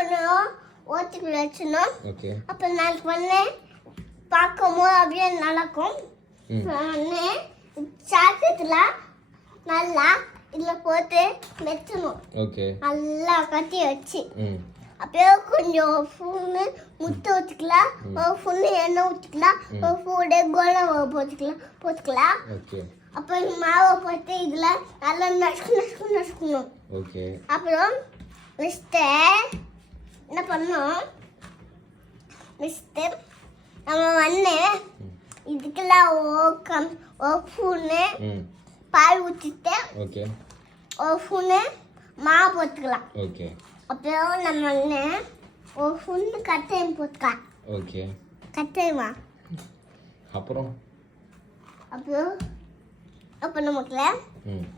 கொஞ்சம் ஓத்துக்கு வச்சணும். ஓகே. அப்போ நாளைக்கு வந்து பார்க்கும்போது அப்படியே நடக்கும். வந்து சாக்கத்தில் நல்லா இதில் போட்டு வச்சணும். ஓகே. நல்லா கட்டி வச்சு ம். அப்படியே கொஞ்சம் ஃபுன்னு முட்டை ஊற்றிக்கலாம், ஒரு ஃபுன்னு எண்ணெய் ஊற்றிக்கலாம், ஒரு ஃபுட்டு கோலை போட்டுக்கலாம். ஓகே. அப்புறம் மாவை போட்டு இதில் நல்லா நசுக்கணும். ஓகே. அப்புறம் மிஸ்டர் என்ன பண்ணோம், மிஸ்டர் நம்ம வந்து இதுக்கெல்லாம் ஒரு ஃபுன்னு பால் ஊற்றிட்டு ஓகே. ஒரு ஃபுன்னு மாவு போட்டுக்கலாம். ஓகே. அப்புறம் நம்ம வந்து ஒரு ஃபுன்னு கட்டாயம் போட்டுக்கலாம். ஓகே. கட்டாயமா அப்புறம் அப்போ நமக்குல ம்.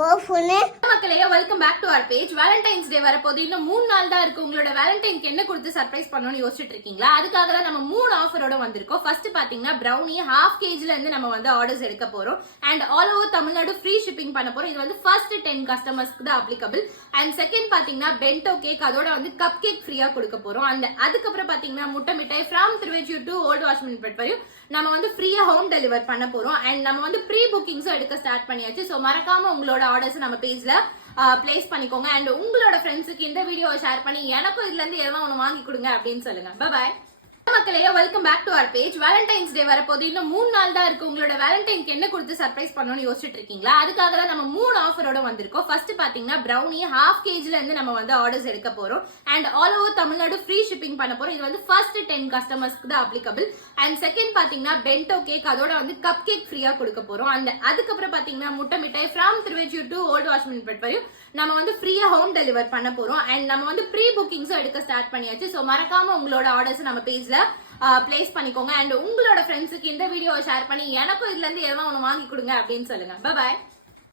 ஒரு ஃபுன்னு மக்களே, welcome back to our page. Valentine's day வரப்போது இன்னும் 3 நாள் தான் இருக்கு. உங்களோட வேலண்டைனுக்கு என்ன கொடுத்து சர்ப்ரைஸ் பண்ணணும்னு யோசிச்சுட்டு இருக்கீங்களா? அதுக்காக தான் நம்ம 3 ஆஃபரோட வந்திருக்கோம். ஃபர்ஸ்ட் பாத்தீங்கன்னா பிரௌனி ½ kg இருந்து நம்ம வந்து ஆர்டர்ஸ் எடுக்க போறோம். And all over Tamil Nadu free shipping பண்ண போறோம். இது வந்து ஃபர்ஸ்ட் 10 கஸ்டமர்ஸ்க்கு தான் அப்ளிகபிள். அண்ட் செகண்ட் பாத்தீங்கன்னா பென்டோ கேக், அதோட வந்து கப் கேக் ஃப்ரீயா கொடுக்க போறோம். அண்ட் அதுக்கப்புறம் பாத்தீங்கன்னா முட்டை மிட்டாய் ஃப்ரம் திருவெற்றியூர் டு ஓல்ட் வாஷ்மேன் வரையும் நம்ம வந்து ஃப்ரீயா ஹோம் டெலிவர் பண்ண போறோம். அண்ட் நம்ம வந்து ப்ரீ புக்கிங்ஸும் எடுக்க ஸ்டார்ட் பண்ணியாச்சு. ஸோ மறக்காம உங்களோட ஆர்டர்ஸ் நம்ம பேஜ்ல பிளேஸ் பண்ணிக்கோங்க. அண்ட் உங்களோட ஃப்ரெண்ட்ஸுக்கு இந்த வீடியோவை ஷேர் பண்ணி எனக்கும் இதுல இருந்து எதனா ஒன்று வாங்கி கொடுங்க அப்படின்னு சொல்லுங்க. பாய் மக்களே, welcome back to our page. Valentine's day வரப்போது இன்னும் 3 நாள் தான் இருக்கு. உங்களோட வேலண்டைனுக்கு என்ன கொடுத்து சர்ப்ரைஸ் பண்ணணும்னு யோசிச்சுட்டு இருக்கீங்களா? அதுக்காக தான் நம்ம 3 ஆஃபரோட வந்திருக்கோம். ஃபர்ஸ்ட் பாத்தீங்கன்னா பிரௌனி ½ kg இருந்து நம்ம வந்து ஆர்டர்ஸ் எடுக்க போறோம். And all over Tamil Nadu free shipping பண்ண போறோம். இது வந்து ஃபர்ஸ்ட் 10 கஸ்டமர்ஸ்க்கு தான் அப்ளிகபிள். அண்ட் செகண்ட் பாத்தீங்கன்னா பென்டோ கேக், அதோட வந்து கப் கேக் ஃப்ரீயா கொடுக்க போறோம். அண்ட் அதுக்கப்புறம் பாத்தீங்கன்னா முட்டை மிட்டாய் ஃப்ரம் திருவெற்றியூர் டு ஓல்ட் வாஷ்மேன் வரையும் நம்ம வந்து ஃப்ரீயா ஹோம் டெலிவர் பண்ண போறோம். அண்ட் நம்ம வந்து ப்ரீ புக்கிங்ஸும் எடுக்க ஸ்டார்ட் பண்ணியாச்சு. ஸோ மறக்காம உங்களோட ஆர்டர்ஸ் நம்ம பேஜ்ல பிளேஸ் பண்ணிக்கோங்க. அண்ட் உங்களோட ஃப்ரெண்ட்ஸுக்கு இந்த வீடியோவை ஷேர் பண்ணி எனக்கும் இதுல இருந்து எதனா ஒன்று வாங்கி கொடுங்க அப்படின்னு சொல்லுங்க. பாய்.